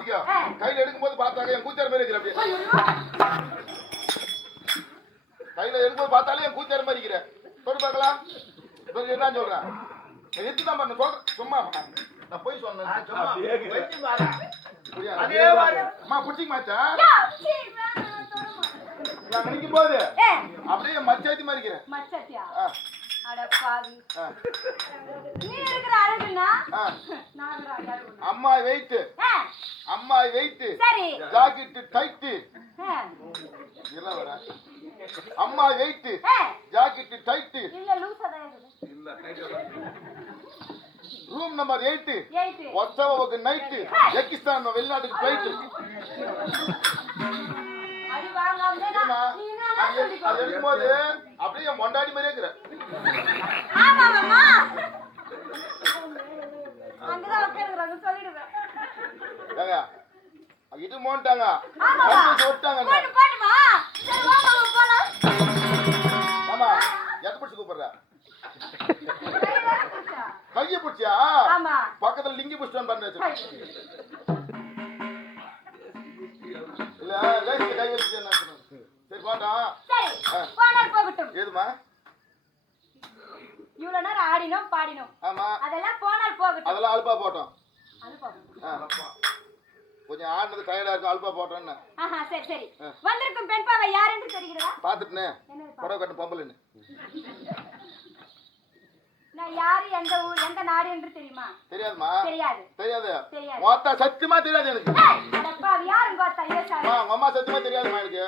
வச்சுக்கோ. கையில எடுக்கும்போது பார்த்தாங்க என் கூச்சார் மாதிரி இருக்கிற. அப்படியே கையில எடுக்கும்போது பார்த்தாலே என் கூச்சார் மாதிரி இருக்கிற. சொல்லு பார்க்கலாம். என்ன சொல்றேன்? எதுதான் பண்ண சொல்றேன். சும்மா நான் போய் சொன்னேன். அம்மா புடிச்சிக்க மாச்சா நான் நினைக்கும் போது அப்படியே மச்சாத்தி மாதிரி இருக்கிறேன். மச்சாத்தியா? அட பாவி. நீ இருக்கிற அழகுனா நான் அம்மா வெயிட் அம்மா வெயிட் சரி ஜாக்கெட் டைட் இல்ல வர அம்மா வெயிட் ஜாக்கெட் டைட் இல்ல லூசா தான் இருக்குது. இல்ல டைட் ரூம் நம்பர் 8 ஒத்தவக்கு நைட் பாகிஸ்தான் வெளிநாட்டுக்கு ஃளைட் அடி வாங்காம நீ என்ன சொல்லிக்கோ. அது எடுக்கும்போது அப்படியே மொண்டாடி மாதிரியே இருக்கிற. ஆமா மாமா அங்கதான் உட்கார்றாங்க சொல்லிடுவேன். ஏங்க இது மோண்டாங்க வந்து ஓட்டாங்க போடு போடுமா. சரி வா மாமா போலாம். மாமா எத பிடிச்சு கூப்பிடுற? கைய பிடிச்சியா? ஆமா பக்கத்துல லிங்கி புஷ்டன் பண்ணு. இல்ல லைட் கை வச்சு என்ன சரி பாடா. சரி போனால் போகட்டும். ஏதுமா இவ்வளவு நேரம் ஆடினோம் பாடினோம். ஆமா அதெல்லாம் போனால் போகட்டும். அதெல்லாம் அல்பா போட்டோம். அல்பா கொஞ்சம் ஆடுனது டயர்டா இருக்கு அல்பா போட்டோன்னு. ஆஹா சரி சரி. வந்திருக்கும் பெண் பாவை யார் என்று தெரிகிறதா? பாத்துட்டனே புடவை கட்டு பொம்பளைன்னு. நான் யாரு எந்த ஊர் எந்த நாடு என்று தெரியுமா? தெரியாதுமா? தெரியாது. தெரியாது. தெரியாது. மொத்த சத்தியமா தெரியாது எனக்கு. அடப்பா யாரும் பார்த்தா ஏசாரி. உங்க அம்மா சத்தியமா தெரியாதுமா எனக்கு.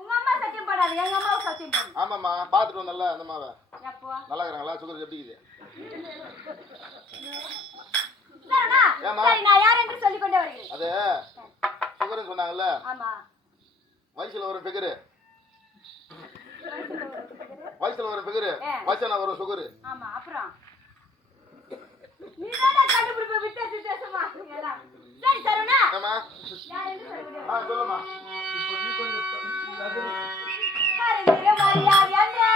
உங்க அம்மா சத்தியம் பண்ணாது எங்க அம்மாவும் சத்தியம் பண்ணு. ஆமாம்மா பாத்துட்டு வந்தல்ல அந்த அம்மாவை. எப்போ? நல்லா இருக்கறாங்களா? சுகர் எப்படி இருக்குது? சரிடா. சரி நான் யார் என்று சொல்லிக் கொண்டே வருகிறேன். அது சுகர்னு சொன்னாங்கல்ல? ஆமா. வயசுல ஒரு ஃபிகர். வயசுல ஒரு ஃபிகர். வயசுல ஒரு சுகர். ஆமா அப்புறம் நீதானே கண்டுபிடிப்ப வித்தியாசமா எல்லாம். சரி சரவணா. ஆமா. யார் என்று சொல்லுங்க. சொல்லுமா. இப்போ நீ கொஞ்சம் பாருங்க மரியாதை அண்ணே.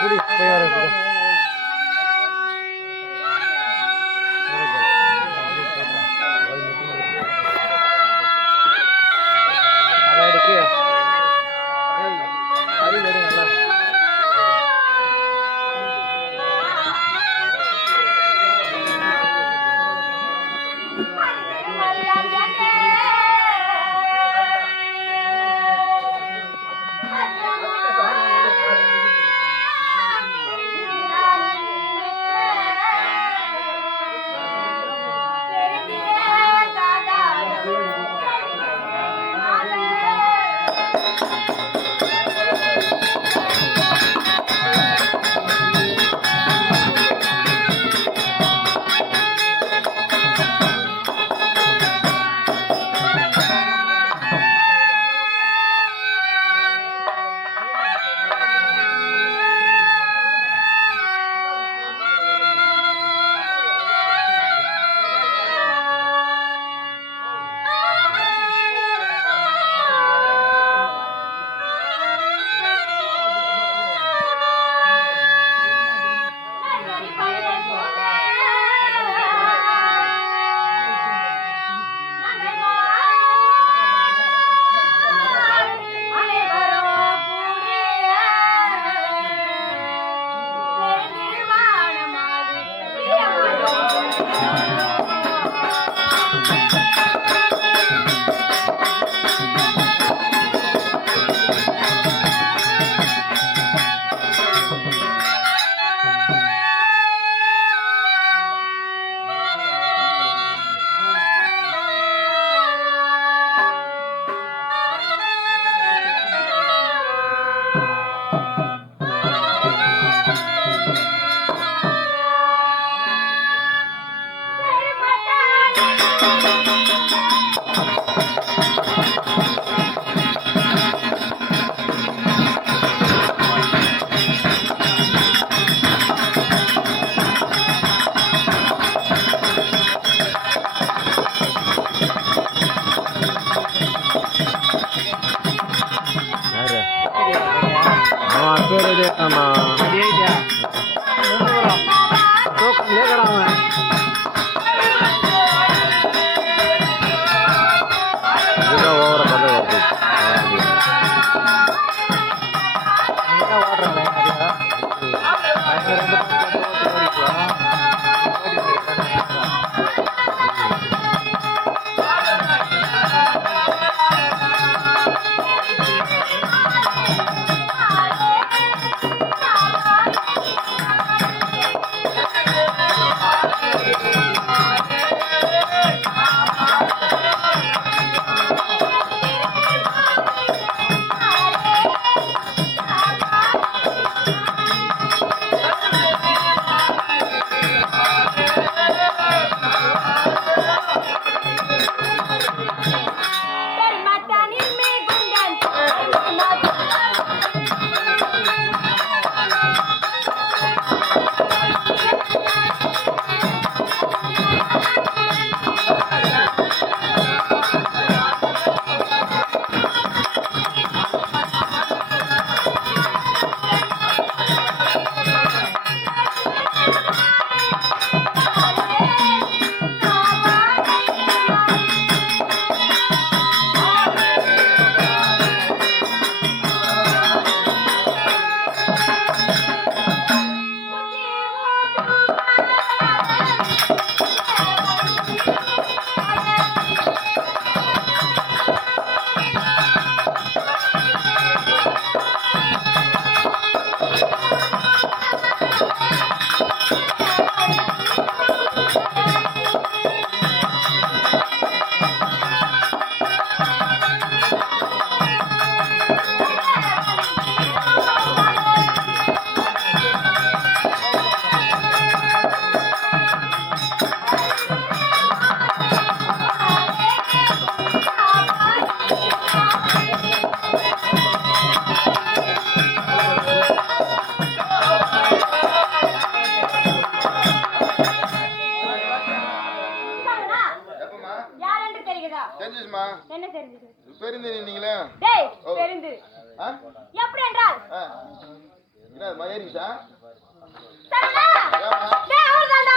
புடி போய் வர புடி ரெடி ஆமா ரெடி ஆயிட்டியா டோக்கன் கேக்குறாங்க இதுதான் ஓவர பண்றது வருது நீங்க ஓடுறீங்க ரெண்டு தெரிஞ்சுமா என்ன தெரிஞ்சது பெருந்திரி நீங்களே டேய் பெருந்து எப்படி என்றால் என்ன மயரிசா சரளா டேய் அவர்தான்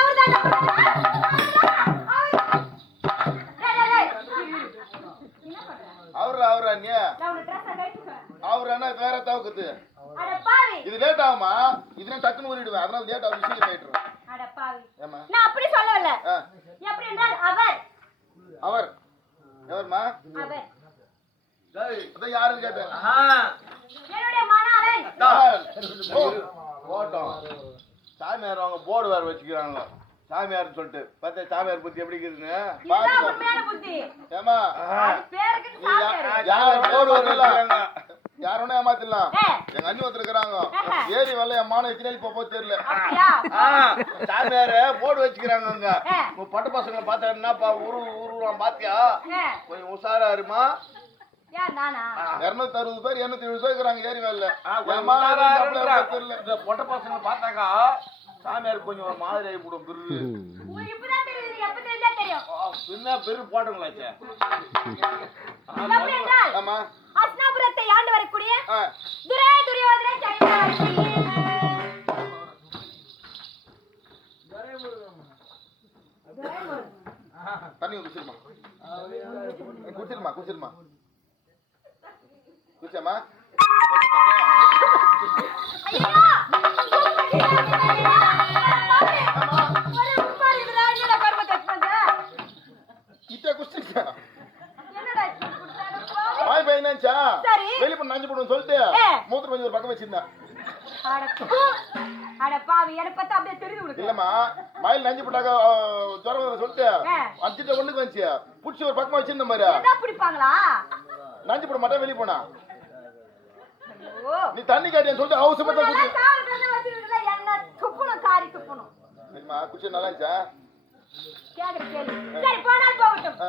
அவரா நீ நான் உன Dress கழிச்சு அவரானா வேற தாவுக்குது அட பாவி இது லேட் ஆகுமா இதுனா டக்குன்னு ஓடிடுவேன் அதனால லேட் ஆகுது சீக்கிரம் ஆயிடுறோம் அட பாவி ஏமா நான் அப்படி சொல்லல எப்படி என்றால் அவர் எவர்மா அவர் அத யாருன்னு கேட்டேன் என்னுடைய மணாளன் போட்டோம் சாமியார் அவங்க போர்டு வேற வச்சுக்கிறாங்க சாமியார் சொல்லிட்டு பார்த்தா சாமியார் புத்தி எப்படி இருக்குதுன்னு இதுதான் உண்மையான புத்தி ஏமா பேருக்கு சாமியார் யார் போர்டு வச்சிருக்காங்க யாரோனே ஏமாத்திடலாம் எங்க அண்ணி வந்துருக்காங்க ஏரி வெள்ள என் மான எத்தனை போப்போ தெரியல சாமியார போர்டு வச்சுக்கிறாங்க அங்க பட்டு பசங்க பார்த்தா என்னப்பா உருவான் பாத்தியா கொஞ்சம் உஷாரா இருமா 260 பேர் 270 இருக்கிறாங்க ஏரி வேலை தெரியல பொட்ட பசங்க பார்த்தாக்கா சாமியார் கொஞ்சம் ஒரு மாதிரி ஆகி போடும் பின்ன பெரு போட்டங்களாச்சே ஆமா அஸ்னாபுரத்தை ஆண்டு வரக்கூடிய துரியோதனை சக்கரவர்த்தி தண்ணி குடிச்சிருமா குடிச்சிருமா குடிச்சாமா வெளிப்ப நஞ்சு போடுன்னு சொல்லிட்டு மூத்திரம் கொஞ்சம் ஒரு பக்கம் வச்சிருந்தேன் இல்லம்மா மயில் நஞ்சு போட்டாக்க ஜுரம் சொல்லிட்டு 5 ஒண்ணுக்கு வந்துச்சு புடிச்சு ஒரு பக்கமா வச்சிருந்த மாதிரி நஞ்சு போட மாட்டா வெளியே போனா நீ தண்ணி காட்டியன்னு சொல்லிட்டு அவசரமா குடிச்சு நல்லா இருந்துச்சா சரி போனால் போகட்டும்